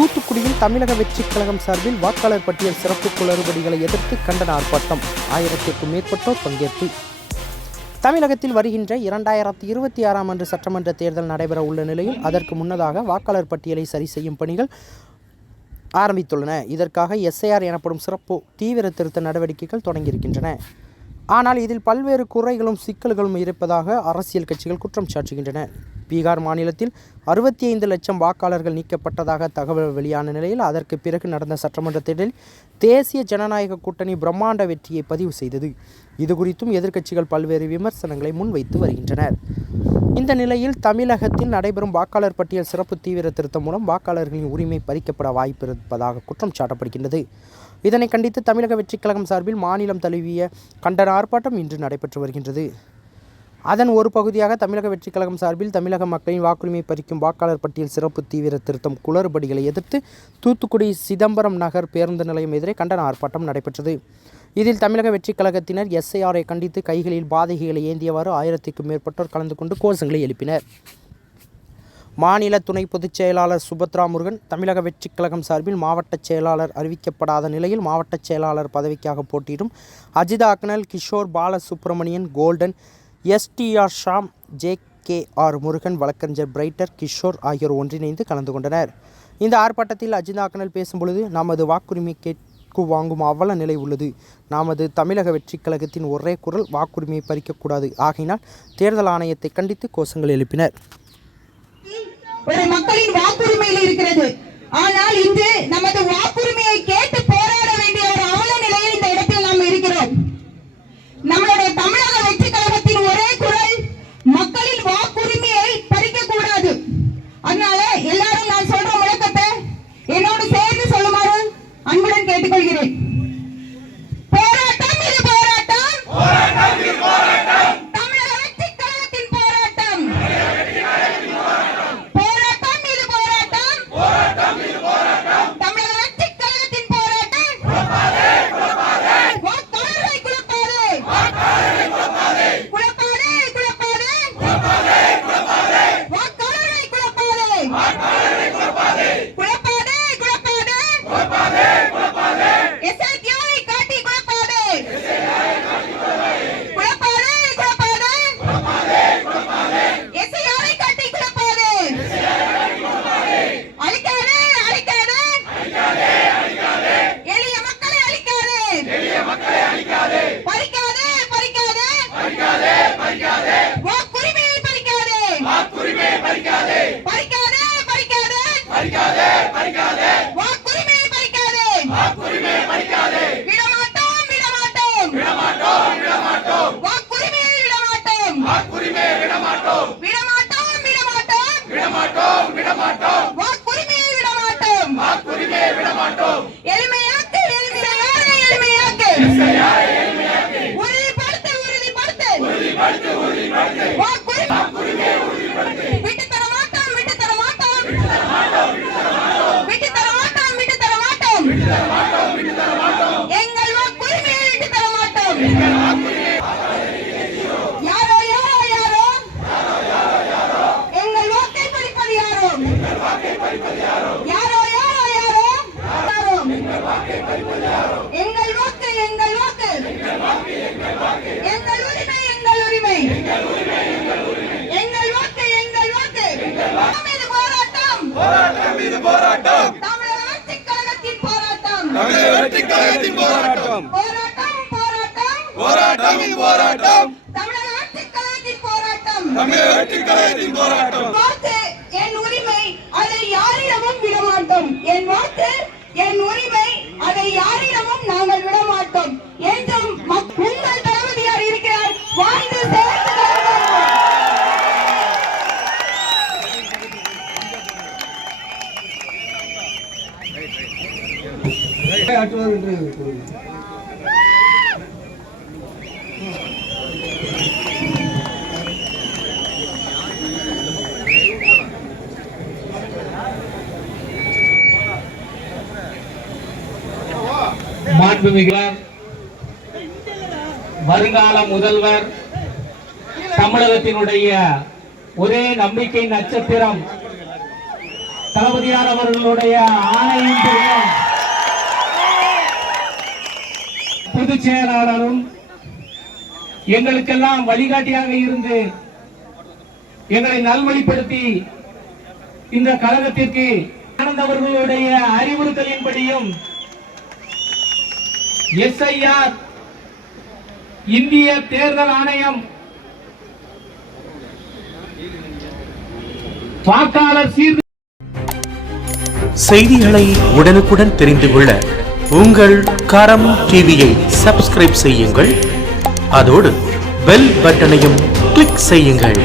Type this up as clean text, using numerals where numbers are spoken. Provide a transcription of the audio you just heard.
தூத்துக்குடியில் தமிழக வெற்றிக் கழகம் சார்பில் வாக்காளர் பட்டியல் சிறப்பு குளறுபடிகளை எதிர்த்து கண்டன ஆர்ப்பாட்டம். 1000க்கும் மேற்பட்டோர் பங்கேற்பு. தமிழகத்தில் வருகின்ற 2026ஆம் ஆண்டு சட்டமன்ற தேர்தல் நடைபெற உள்ள நிலையில் அதற்கு முன்னதாக வாக்காளர் பட்டியலை சரி செய்யும் பணிகள் ஆரம்பித்துள்ளன. இதற்காக SIR எனப்படும் சிறப்பு தீவிர திருத்த நடவடிக்கைகள் தொடங்கியிருக்கின்றன. ஆனால் இதில் பல்வேறு குறைகளும் சிக்கல்களும் இருப்பதாக அரசியல் கட்சிகள் குற்றம் சாட்டுகின்றன. பீகார் மாநிலத்தில் 65 லட்சம் வாக்காளர்கள் நீக்கப்பட்டதாக தகவல் வெளியான நிலையில் அதற்கு பிறகு நடந்த சட்டமன்ற தேர்தலில் தேசிய ஜனநாயக கூட்டணி பிரம்மாண்ட வெற்றியை பதிவு செய்தது. இது குறித்தும் எதிர்க்கட்சிகள் பல்வேறு விமர்சனங்களை முன்வைத்து வருகின்றனர். இந்த நிலையில் தமிழகத்தில் நடைபெறும் வாக்காளர் பட்டியல் சிறப்பு தீவிர திருத்தம் மூலம் வாக்காளர்களின் உரிமை பறிக்கப்பட வாய்ப்பு இருப்பதாக குற்றம் சாட்டப்படுகின்றது. இதனை கண்டித்து தமிழக வெற்றிக் கழகம் சார்பில் மாநிலம் தழுவிய கண்டன ஆர்ப்பாட்டம் இன்று நடைபெற்று வருகின்றது. அதன் ஒரு பகுதியாக தமிழக வெற்றிக் கழகம் சார்பில் தமிழக மக்களின் வாக்குரிமை பறிக்கும் வாக்காளர் பட்டியல் சிறப்பு தீவிர திருத்தம் குளறுபடிகளை எதிர்த்து தூத்துக்குடி சிதம்பரம் நகர் பேருந்து நிலையம் எதிரே கண்டன ஆர்ப்பாட்டம் நடைபெற்றது. இதில் தமிழக வெற்றிக் கழகத்தினர் SIRஐ கண்டித்து கைகளில் பாதைகளை ஏந்தியவாறு 1000க்கும் மேற்பட்டோர் கலந்து கொண்டு கோஷங்களை எழுப்பினர். மாநில துணை பொதுச் செயலாளர் சுபத்ரா முருகன் தமிழக வெற்றிக் கழகம் சார்பில் மாவட்ட செயலாளர் அறிவிக்கப்படாத நிலையில் மாவட்ட செயலாளர் பதவிக்காக போட்டியிடும் Ajitha Agnel, Kishore Balasubramanian, Golden, STR Shyam, JKR Murugan, வழக்கறிஞர் பிரைட்டர் கிஷோர் ஆகியோர் ஒன்றிணைந்து கலந்து கொண்டனர். இந்த ஆர்ப்பாட்டத்தில் அஜிதா அக்னல் பேசும்பொழுது, நமது வாக்குரிமை கேட்கு வாங்கும் அவல நிலை உள்ளது. நமது தமிழக வெற்றிக் கழகத்தின் ஒரே குரல் வாக்குரிமையை பறிக்கக்கூடாது. ஆகையினால் தேர்தல் ஆணையத்தை கண்டித்து கோஷங்கள் எழுப்பினர். ஒரு மக்களின் வாக்குரிமையில் இருக்கிறது. ஆனால் இன்று நமது வாக்குரிமையை கேட்டு போராட வேண்டிய ஒரு அவல நிலையில் இந்த இடத்தில் நாம் இருக்கிறோம். நம்மளுடைய தமிழக வெற்றி கழகத்தின் ஒரே குரல் மக்களின் வாக்குரிமையை பறிக்க கூடாது. அதனால எல்லாரும் நான் சொல்ற முழக்கத்தை என்னோடு சேர்ந்து சொல்லுமாறு அன்புடன் கேட்டுக்கொள்கிறேன். போராட்டம் இது போராட்டம், போராட்டம் இது போராட்டம், தமிழக வெற்றி கழகத்தின் போராட்டம், போராட்டம் இது போராட்டம், போராட்டம் இது போராட்டம், தமிழக வெற்றி கழகத்தின் போராட்டம். குழப்பாதே குழப்பாதே, வாக்காளரை குழப்பாதே, வாக்காளரை குழப்பாதே, குழப்பாதே குழப்பாதே, குழப்பாதே குழப்பாதே, வாக்காளரை குழப்பாதே, வாக்காளரை குழப்பாதே, குழப்பாதே குழப்பாதே, குழப்பாதே குழப்பாதே, SIRஐ காட்டி குழப்பாதே, SIRஐ காட்டி குழப்பாதே, குழப்பாதே குழப்பாதே, குழப்பாதே குழப்பாதே, SIRஐ காட்டி குழப்பாதே, SIRஐ காட்டி குழப்பாதே, அழிக்காதே அழிக்காதே, அழிக்காதே அழிக்காதே, எளிய மக்களை அழிக்காதே, எளிய மக்களை அழிக்காதே, பறிக்காதே பறிக்காதே, பறிக்காதே பறிக்காதே, வாக்குரிமையை பறிக்காதே, வாக்குரிமையை பறிக்காதே, பறிக்காதே பறிக்காதே, பறிக்காதே பறிக்காதே, வாக்குரிமையை பறிக்காதே, வாக்குரிமையை பறிக்காதே, விடமாட்டோம் விடமாட்டோம், விடமாட்டோம் விடமாட்டோம், வாக்குரிமையை விடமாட்டோம், வாக்குரிமையை விடமாட்டோம், விடமாட்டோம் விடமாட்டோம், விடமாட்டோம் விடமாட்டோம், வாக்குரிமையை விடமாட்டோம், வாக்குரிமையை விடமாட்டோம், எளிமையாக்கு எளிமையாக்கு, எளிமையாக்கு, எளிமையாக்கு, உறுதிப்படுத்து உறுதிப்படுத்து, உறுதிப்படுத்து உறுதிப்படுத்து, வாக்குரிமையை உறுதிப்படுத்து, விட்டு தர மாட்டோம் விட்டு தர மாட்டோம், விட்டு தர மாட்டோம், விட்டு தர மாட்டோம், விட்டு தர மாட்டோம், விட்டு தர மாட்டோம், விட்டு தர மாட்டோம், எங்கள் வாக்குரிமையை விட்டு தர மாட்டோம், எங்கள் வாக்குரிமையை யாரோ யாரோ யாரோ யாரோ எங்கள் வாக்கை பறிப்பது யாரோ, எங்கள் வாக்கை பறிப்பது யாரோ, யாரோ யாரோ யாரோ யாரோ எங்கள் வாக்கை பறிப்பது யாரோ, எங்கள் வாக்கு எங்கள் வாக்கு, எங்கள் வாக்கு எங்கள் வாக்கு, எங்கள் உரிமை எங்கள் உரிமை, எங்கள் உரிமை எங்கள் உரிமை, எங்கள் வாக்கு எங்கள் வாக்கு, எங்கள் வாக்கு மீது போராட்டம், போராட்டம் மீது போராட்டம், தமிழக வெற்றிக் கழகத்தின் போராட்டம், தமிழக வெற்றிக் கழகத்தின் போராட்டம், போராட்டம் போராட்டம், போராட்டம் இது போராட்டம், தமிழக வெற்றிக் கழகத்தின் போராட்டம், தமிழக வெற்றிக் கழகத்தின் போராட்டம், வாக்கு என் உரிமை, அதை யாரிடமும் விட மாட்டோம், என் வாக்கு என் உரிமை, அதை யாரிடமும் நாங்கள் விட மாட்டோம் என்றும் உங்கள் தளபதியார் இருக்கிறார். வாழ்ந்து சேர்த்து மாண்புமிகு வருங்கால முதல்வர், தமிழகத்தினுடைய ஒரே நம்பிக்கை நட்சத்திரம் தளபதியார் அவர்களுடைய ஆணையின் பேரிலும் பொதுச் செயலாளரும் எங்களுக்கெல்லாம் வழிகாட்டியாக இருந்து எங்களை நல்வழிப்படுத்தி இந்த கழகத்திற்கு ஆனந்தவர்களுடைய அறிவுறுத்தலின்படியும் எஸ்ஐஆர் இந்திய தேர்தல் ஆணையம் வாக்காளர் செய்திகளை உடனுக்குடன் தெரிந்து கொள்ள உங்கள் கரம் டிவியை சப்ஸ்கிரைப் செய்யுங்கள். அதோடு பெல் பட்டனையும் கிளிக் செய்யுங்கள்.